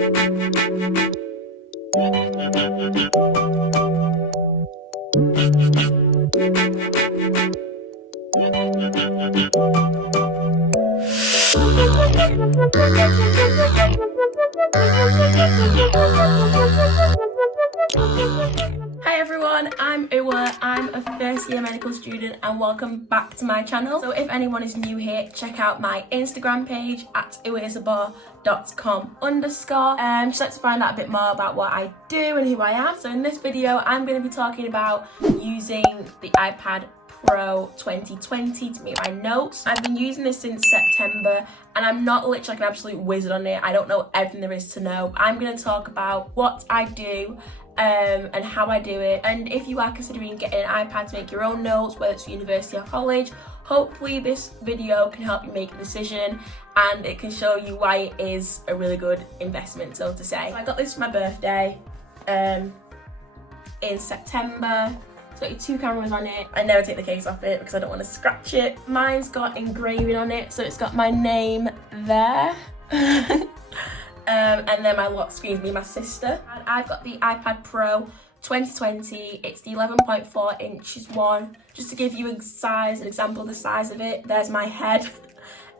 Hi everyone, I'm Uwa, I'm a first year medical student and welcome back to my channel. So if anyone is new here, check out my Instagram page at uwaisibor.com_. Just like to find out a bit more about what I do and who I am. So in this video, I'm going to be talking about using the iPad Pro 2020 to make my notes. I've been using this since September and I'm not literally like an absolute wizard on it. I don't know everything there is to know. I'm going to talk about what I do and how I do it. And if you are considering getting an iPad to make your own notes, whether it's university or college, hopefully this video can help you make a decision and it can show you why it is a really good investment, so to say. So I got this for my birthday in September. It's got 2 cameras on it. I never take the case off it because I don't want to scratch it. Mine's got engraving on it, so it's got my name there. And then my lock screen's me and my sister. And I've got the iPad Pro 2020. It's the 11.4 inches one. Just to give you a size, an example of the size of it, there's my head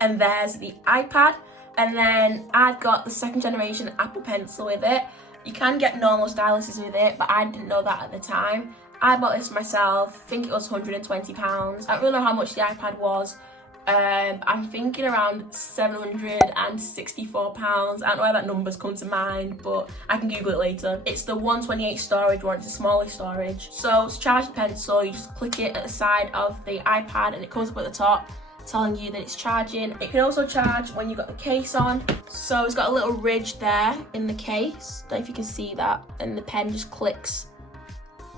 and there's the iPad. And then I've got the 2nd generation Apple Pencil with it. You can get normal styluses with it, but I didn't know that at the time. I bought this for myself, I think it was £120. I don't really know how much the iPad was. I'm thinking around £764. I don't know why that number's come to mind, but I can Google it later. It's the 128 storage one, it's the smallest storage. So to charge the pencil, you just click it at the side of the iPad and it comes up at the top telling you that it's charging. It can also charge when you've got the case on. So it's got a little ridge there in the case. Don't know if you can see that. And the pen just clicks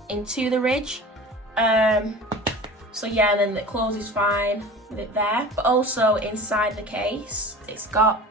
into the ridge. So yeah, and then it closes fine with it there. But also inside the case, it's got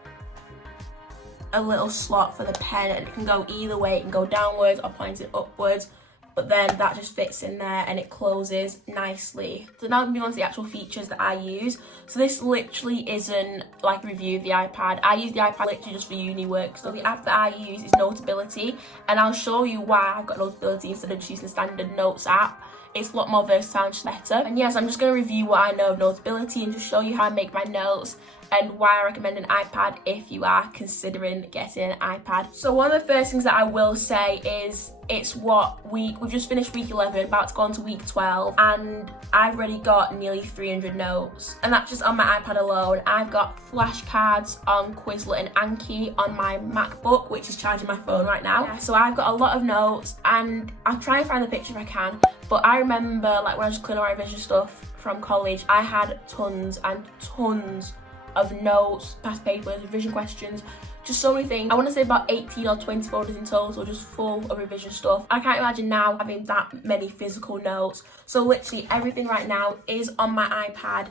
a little slot for the pen and it can go either way. It can go downwards or pointed upwards, but then that just fits in there and it closes nicely. So now moving on to the actual features that I use. So this literally isn't like a review of the iPad. I use the iPad literally just for uni work. So the app that I use is Notability, and I'll show you why I've got Notability instead of just using the standard notes app. It's a lot more versatile and just better. And yes, I'm just going to review what I know of Notability and just show you how I make my notes and why I recommend an iPad if you are considering getting an iPad. So one of the first things that I will say is it's we've just finished week 11, about to go on to week 12, and I've already got nearly 300 notes. And that's just on my iPad alone. I've got flashcards on Quizlet and Anki on my MacBook, which is charging my phone right now. Yeah, so I've got a lot of notes and I'll try and find the picture if I can. But I remember like when I was clearing my revision stuff from college, I had tons and tons of notes, past papers, revision questions, just so many things. I want to say about 18 or 20 folders in total, just full of revision stuff. I can't imagine now having that many physical notes. So literally everything right now is on my iPad.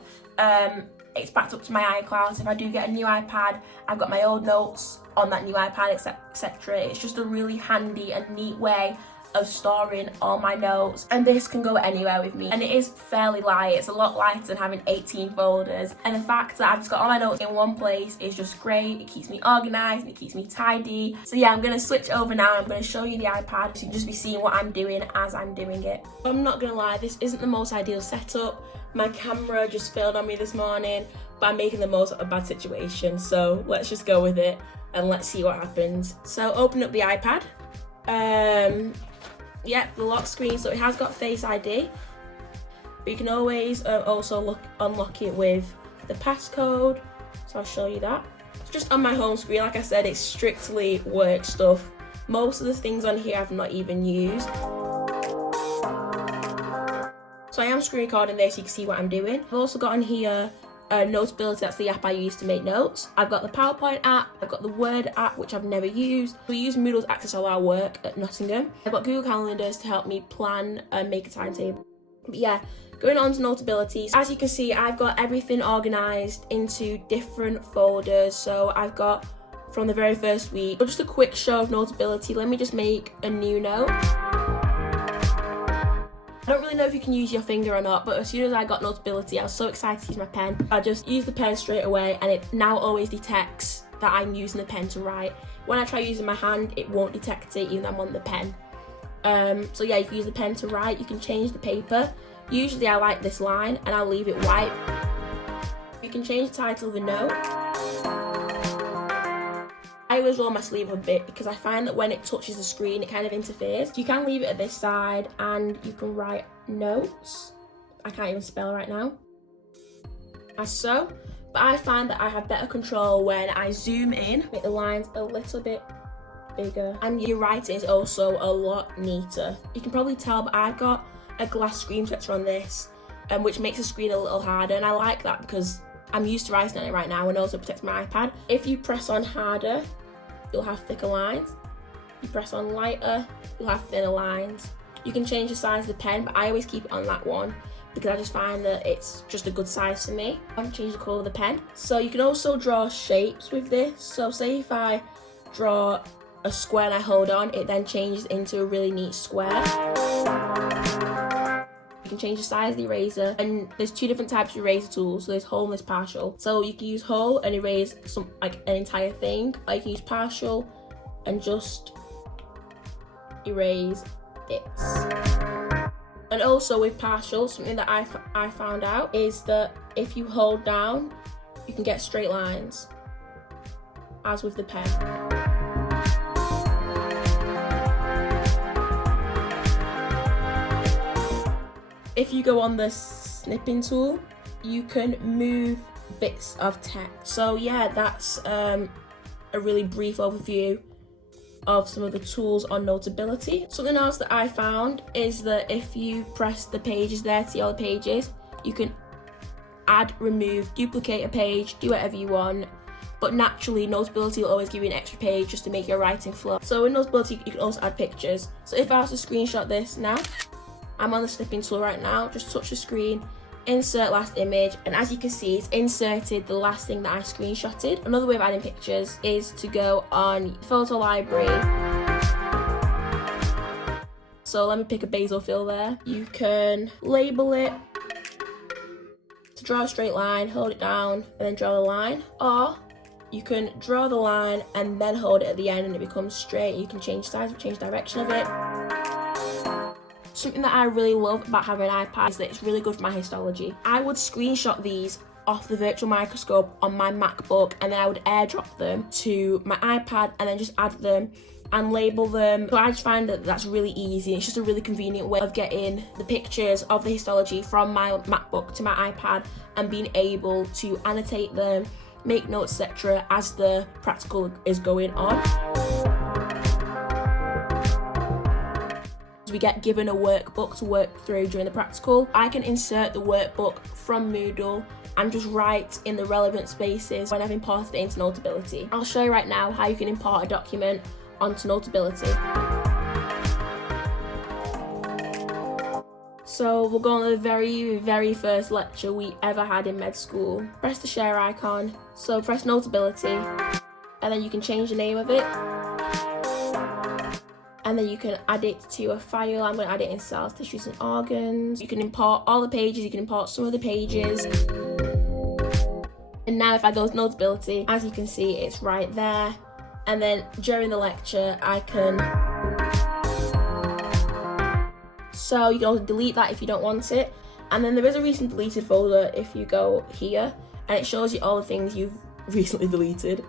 It's backed up to my iCloud. So if I do get a new iPad, I've got my old notes on that new iPad, etc. It's just a really handy and neat way of storing all my notes, and this can go anywhere with me, and it is fairly light. It's a lot lighter than having 18 folders, and the fact that I've just got all my notes in one place is just great. It keeps me organized and it keeps me tidy. So yeah, I'm going to switch over now. I'm going to show you the iPad so you can just be seeing what I'm doing as I'm doing it. I'm not going to lie, this isn't the most ideal setup. My camera just failed on me this morning, but I'm making the most of a bad situation, so let's just go with it and let's see what happens. So open up the iPad. Yep, the lock screen, so it has got Face ID, but you can always also unlock it with the passcode, so I'll show you that. It's just on my home screen. Like I said, it's strictly work stuff. Most of the things on here I've not even used. So I am screen recording this so you can see what I'm doing. I've also got on here Notability, that's the app I use to make notes. I've got the PowerPoint app, I've got the Word app, which I've never used. We use Moodle to access all our work at Nottingham. I've got Google Calendars to help me plan and make a timetable. But yeah, going on to Notability. As you can see, I've got everything organised into different folders. So I've got from the very first week. So just a quick show of Notability. Let me just make a new note. I don't really know if you can use your finger or not, but as soon as I got Notability, I was so excited to use my pen. I just used the pen straight away and it now always detects that I'm using the pen to write. When I try using my hand, it won't detect it even though I'm on the pen. So yeah, you can use the pen to write. You can change the paper. Usually I like this line and I'll leave it white. You can change the title of the note. I always roll my sleeve a bit because I find that when it touches the screen, it kind of interferes. You can leave it at this side and you can write notes. I can't even spell right now. As so. But I find that I have better control when I zoom in, make the lines a little bit bigger. And your writing is also a lot neater. You can probably tell, but I've got a glass screen protector on this, which makes the screen a little harder. And I like that because I'm used to writing on it right now and also protects my iPad. If you press on harder, you'll have thicker lines. You press on lighter, you'll have thinner lines. You can change the size of the pen, but I always keep it on that one because I just find that it's just a good size for me. I can change the colour of the pen. So you can also draw shapes with this. So say if I draw a square and I hold on, it then changes into a really neat square. You can change the size of the eraser, and there's two different types of eraser tools. So there's whole and there's partial. So you can use whole and erase like an entire thing, or you can use partial and just erase bits. And also with partial, something that I found out is that if you hold down, you can get straight lines, as with the pen. If you go on the snipping tool, you can move bits of text. So yeah, that's a really brief overview of some of the tools on Notability. Something else that I found is that if you press the pages there to see all the pages, you can add, remove, duplicate a page, do whatever you want. But naturally, Notability will always give you an extra page just to make your writing flow. So in Notability, you can also add pictures. So if I was to screenshot this now, I'm on the snipping tool right now, just touch the screen, insert last image, and as you can see, it's inserted the last thing that I screenshotted. Another way of adding pictures is to go on photo library. So let me pick a basil fill there. You can label it to draw a straight line, hold it down, and then draw the line. Or you can draw the line and then hold it at the end and it becomes straight. You can change size, change direction of it. Something that I really love about having an iPad is that it's really good for my histology. I would screenshot these off the virtual microscope on my MacBook and then I would airdrop them to my iPad and then just add them and label them. So I just find that that's really easy. It's just a really convenient way of getting the pictures of the histology from my MacBook to my iPad and being able to annotate them, make notes, etc. as the practical is going on. We get given a workbook to work through during the practical. I can insert the workbook from Moodle and just write in the relevant spaces when I've imported it into Notability. I'll show you right now how you can import a document onto Notability. So we'll go on the very first lecture we ever had in med school. Press the share icon, so press Notability, and then you can change the name of it. And then you can add it to a file. I'm going to add it in cells, tissues and organs. You can import all the pages, you can import some of the pages. And now if I go to Notability, as you can see, it's right there. And then during the lecture, I can... So you can also delete that if you don't want it. And then there is a recent deleted folder if you go here. And it shows you all the things you've recently deleted.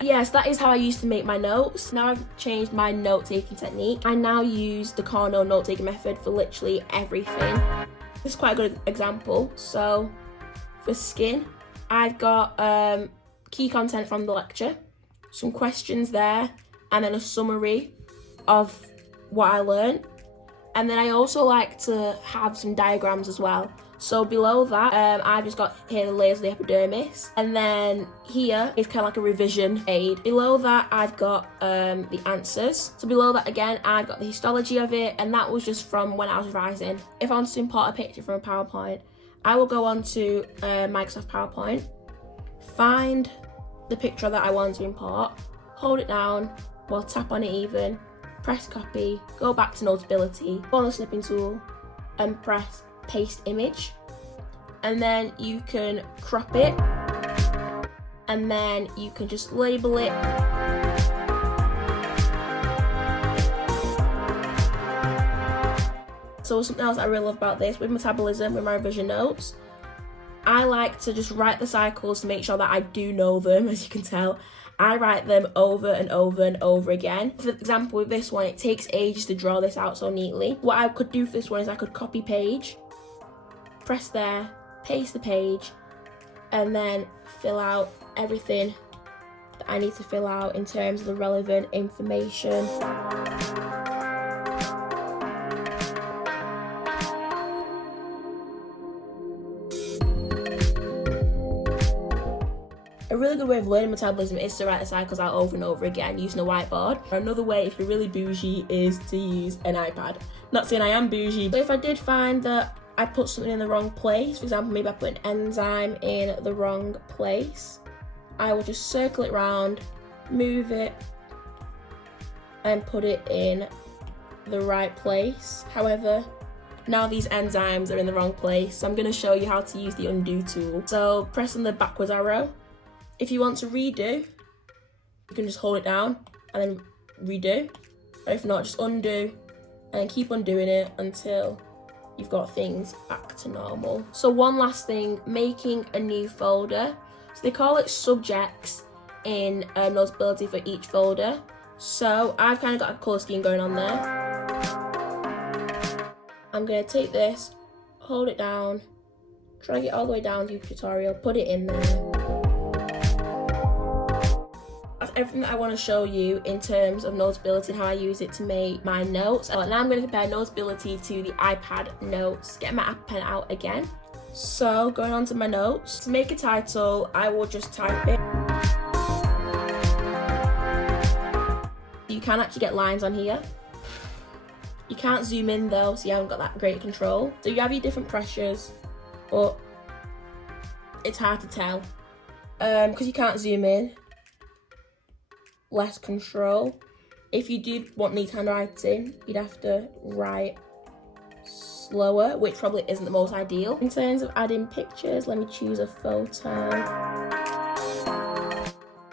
Yes, that is how I used to make my notes. Now I've changed my note-taking technique. I now use the Cornell note-taking method for literally everything. This is quite a good example. So for skin, I've got key content from the lecture, some questions there, and then a summary of what I learned. And then I also like to have some diagrams as well. So below that, I've just got here the layers of the epidermis. And then here is kind of like a revision aid. Below that, I've got the answers. So below that again, I've got the histology of it. And that was just from when I was revising. If I want to import a picture from a PowerPoint, I will go on to Microsoft PowerPoint, find the picture that I want to import, hold it down, well tap on it even, press copy, go back to Notability, go on the snipping tool, and press paste image, and then you can crop it and then you can just label it. So something else I really love about this, with Metabolism, with my revision notes, I like to just write the cycles to make sure that I do know them. As you can tell, I write them over and over and over again. For example, with this one, it takes ages to draw this out so neatly. What I could do for this one is I could copy page, press there, paste the page, and then fill out everything that I need to fill out in terms of the relevant information. A really good way of learning metabolism is to write the cycles out over and over again using a whiteboard. Another way, if you're really bougie, is to use an iPad. Not saying I am bougie, but if I did find that I put something in the wrong place, for example, maybe I put an enzyme in the wrong place, I will just circle it round, move it, and put it in the right place. However, now these enzymes are in the wrong place, so I'm going to show you how to use the undo tool. So press on the backwards arrow. If you want to redo, you can just hold it down and then redo. Or if not, just undo and keep on doing it until you've got things back to normal. So one last thing, making a new folder. So they call it subjects in Notability for each folder. So I've kind of got a colour scheme going on there. I'm going to take this, hold it down, drag it all the way down to the tutorial, put it in there. That's everything that I want to show you in terms of Notability and how I use it to make my notes. Now I'm going to compare Notability to the iPad notes. Get my Apple Pen out again. So going on to my notes. To make a title, I will just type it. You can actually get lines on here. You can't zoom in though, so you haven't got that great control. So you have your different pressures, but it's hard to tell because you can't zoom in. Less control. If you do want neat handwriting, you'd have to write slower, which probably isn't the most ideal. In terms of adding pictures, let me choose a photo.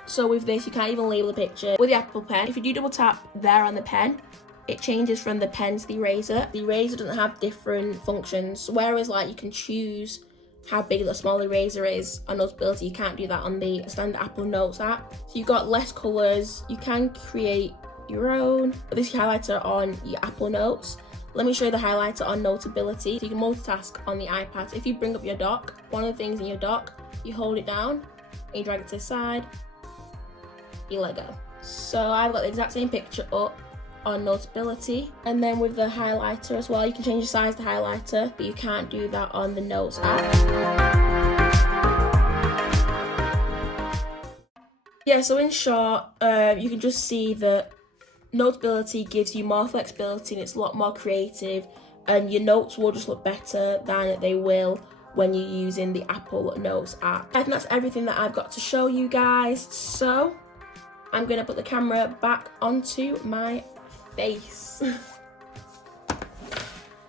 So with this, you can't even label a picture. With the Apple Pen, if you do double tap there on the pen, it changes from the pen to the eraser. The eraser doesn't have different functions, whereas like you can choose how big the small eraser is on Notability. You can't do that on the standard Apple Notes app. So you've got less colours, you can create your own. This highlighter on your Apple Notes. Let me show you the highlighter on Notability. So you can multitask on the iPad. So if you bring up your dock, one of the things in your dock, you hold it down, and you drag it to the side, you let go. So I've got the exact same picture up on Notability, and then with the highlighter as well, you can change the size of the highlighter, but you can't do that on the Notes app. Yeah, so in short, you can just see that Notability gives you more flexibility and it's a lot more creative, and your notes will just look better than they will when you're using the Apple Notes app. I think that's everything that I've got to show you guys, so I'm going to put the camera back onto my face.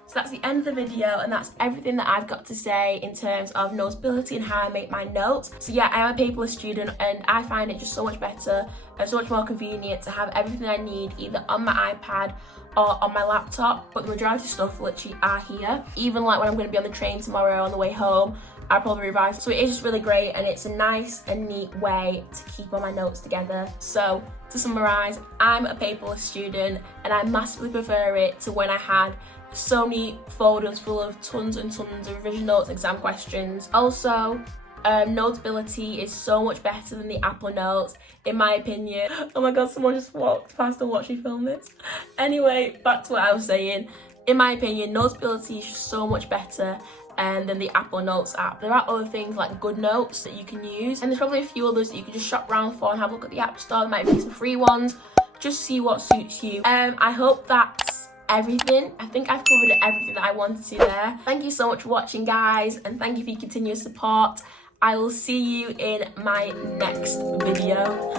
So that's the end of the video, and that's everything that I've got to say in terms of Notability and how I make my notes. So yeah, I am a paperless student and I find it just so much better and so much more convenient to have everything I need either on my iPad or on my laptop, but the majority of stuff literally are here. Even like when I'm going to be on the train tomorrow on the way home, I'll probably revise. So it is just really great, and it's a nice and neat way to keep all my notes together. So to summarise, I'm a paperless student and I massively prefer it to when I had so many folders full of tons and tons of revision notes, exam questions. Also, Notability is so much better than the Apple Notes, in my opinion. Oh my god, someone just walked past and watched me film this. Anyway, back to what I was saying. In my opinion, Notability is just so much better than the Apple Notes app. There are other things like GoodNotes that you can use, and there's probably a few others that you can just shop around for and have a look at the App Store. There might be some free ones. Just see what suits you. I hope that's everything. I think I've covered everything that I wanted to there. Thank you so much for watching, guys, and thank you for your continuous support. I will see you in my next video.